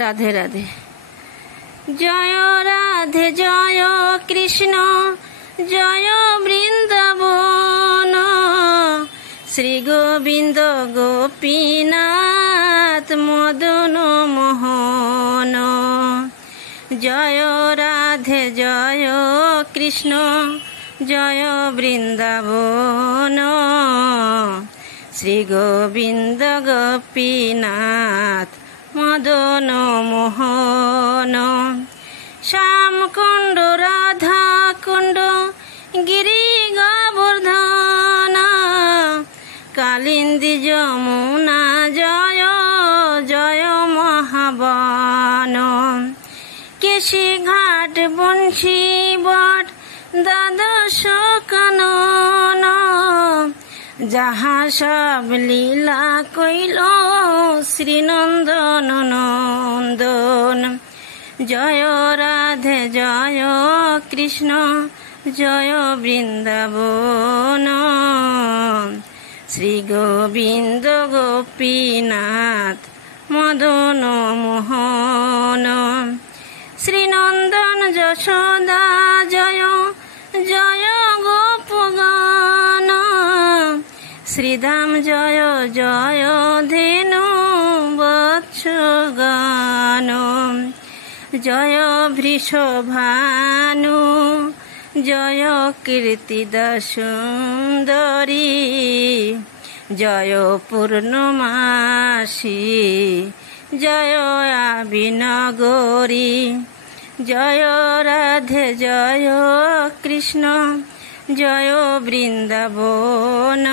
রাধে রাধে। জয় রাধে জয় কৃষ্ণ জয় বৃন্দাবন, শ্রী গোবিন্দ গোপীনাথ মদন মোহন। জয় রাধে জয় কৃষ্ণ জয় বৃন্দাবন, শ্রী গোবিন্দ গোপীনাথ মদন মোহন। শ্যামকুণ্ড রাধা কুণ্ড গিরি গোবর্ধন, কালিন্দী যমুনা জয় জয় মহাবন। কেশি ঘাট বংশী বট দ্বাদশ কানন, যাহা সব লীলা কইল শ্রীনন্দন নন্দন। জয় রাধে জয় কৃষ্ণ জয় বৃন্দাবন, শ্রী গোবিন্দ গোপীনাথ মদন মোহন। শ্রীনন্দন যশোদা জয় জয় গোপগান, শ্রীধাম জয় জয় ধেনু বৎস গান। জয় বৃষভানু জয় কীর্তিদা সুন্দরী, জয় পূর্ণমাসী জয় আবিনগরী। জয় রাধে জয় কৃষ্ণ জয় বৃন্দাবন।